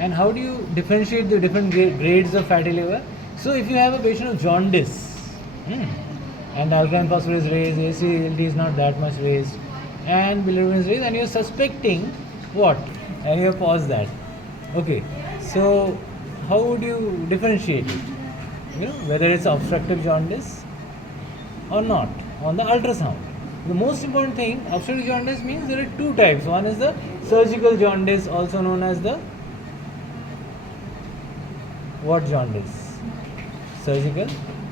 And how do you differentiate the different grades of fatty liver? So if you have a patient of jaundice, and alkaline phosphatase is raised, ACLT is not that much raised, and bilirubin is raised, and you're suspecting what? And you pause that. Okay, so how would you differentiate it? Whether it's obstructive jaundice or not on the ultrasound. The most important thing, obstructive jaundice means there are two types. One is the surgical jaundice, also known as the what jaundice? Surgical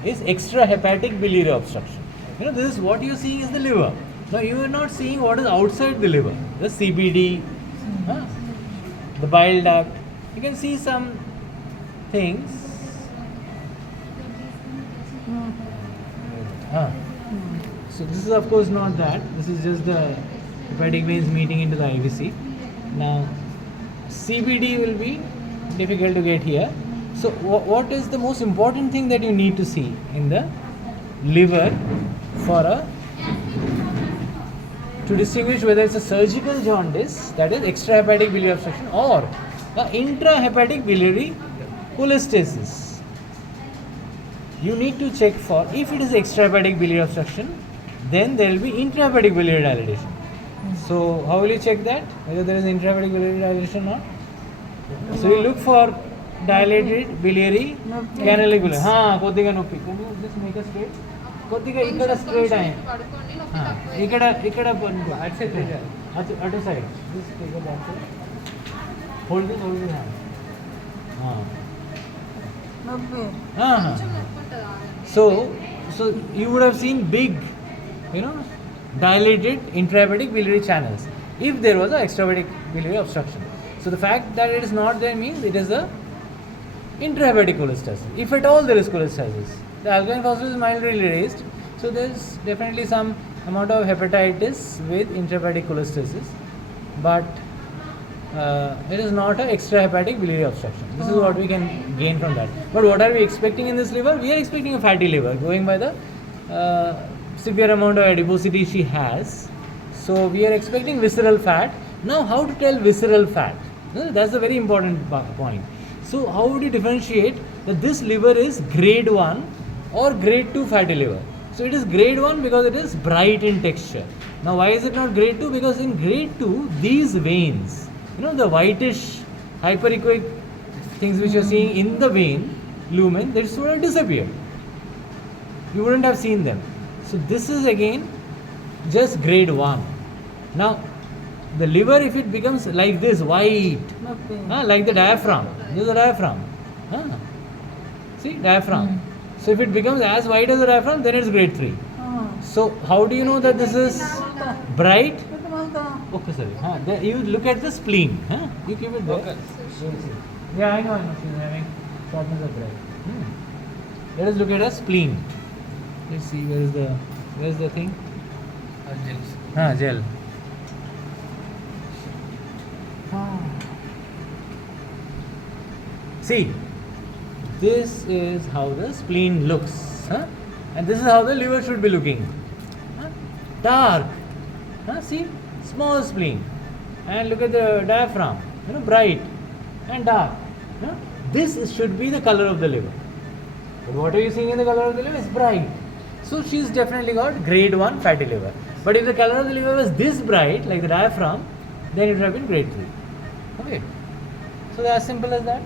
is extrahepatic biliary obstruction. This is what you're seeing is the liver. Now you are not seeing what is outside the liver, the CBD, the bile duct. You can see some things. So this is of course not that. This is just the hepatic veins meeting into the IVC. Now CBD will be difficult to get here. So what is the most important thing that you need to see in the liver to distinguish whether it's a surgical jaundice, that is extrahepatic biliary obstruction, or the intrahepatic biliary cholestasis? You need to check for, if it is extrahepatic biliary obstruction, then there will be intrahepatic biliary dilation. So how will you check that, whether there is intrahepatic biliary dilation or not? So you look for dilated biliary canalic biliary. Koddiga noppi. Can you just make a straight? Koddiga ikkada straight aye. Ikkada bandu. Other side. Just take it that side. Hold this hand. So you would have seen big, dilated intrahepatic biliary channels if there was an extrahepatic biliary obstruction. So the fact that it is not there means it is a intrahepatic cholestasis. If at all there is cholestasis, the alkaline phosphatase is mildly raised, so there is definitely some amount of hepatitis with intrahepatic cholestasis, but it is not an extrahepatic biliary obstruction. This is what we can gain from that. But what are we expecting in this liver? We are expecting a fatty liver, going by the severe amount of adiposity she has. So we are expecting visceral fat. Now how to tell visceral fat? That's a very important point. So how would you differentiate that this liver is grade 1 or grade 2 fatty liver? So it is grade 1 because it is bright in texture. Now why is it not grade 2? Because in grade 2, these veins, the whitish hyperechoic things which you are seeing in the vein lumen, they would have disappeared. You wouldn't have seen them. So this is again just grade 1. Now the liver, if it becomes like this, white, like the diaphragm, this is the diaphragm. See, diaphragm. So if it becomes as white as the diaphragm, then it's grade 3. So how do you know that this is bright? Okay, sorry. You look at the spleen. You keep it there. Okay. Yeah, I know. She's having shortness of breath. Let us look at a spleen. Let's see where is the thing? Gel. See, this is how the spleen looks, and this is how the liver should be looking. Dark, see, small spleen, and look at the diaphragm, bright and dark. This should be the color of the liver. But what are you seeing in the color of the liver? It's bright. So she's definitely got grade 1 fatty liver. But if the color of the liver was this bright, like the diaphragm, then it would have been grade 3. Okay. So as simple as that.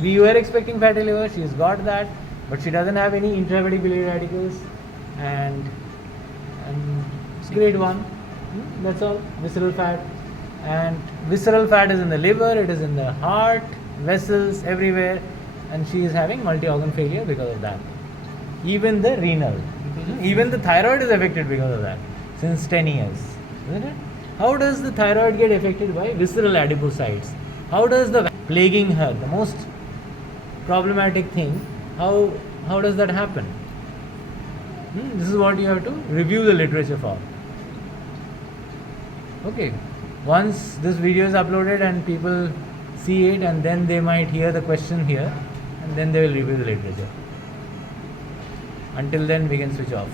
We were expecting fatty liver, she's got that, but she doesn't have any intrahepatic biliary radicals, and it's grade 1. That's all. Visceral fat. And visceral fat is in the liver, it is in the heart, vessels, everywhere, and she is having multi-organ failure because of that. Even the renal, even the thyroid is affected because of that since 10 years, isn't it? How does the thyroid get affected by visceral adipocytes? How does the plaguing her, the most problematic thing, how does that happen? This is what you have to review the literature for. Okay, once this video is uploaded and people see it, and then they might hear the question here, and then they will review the literature. Until then, we can switch off.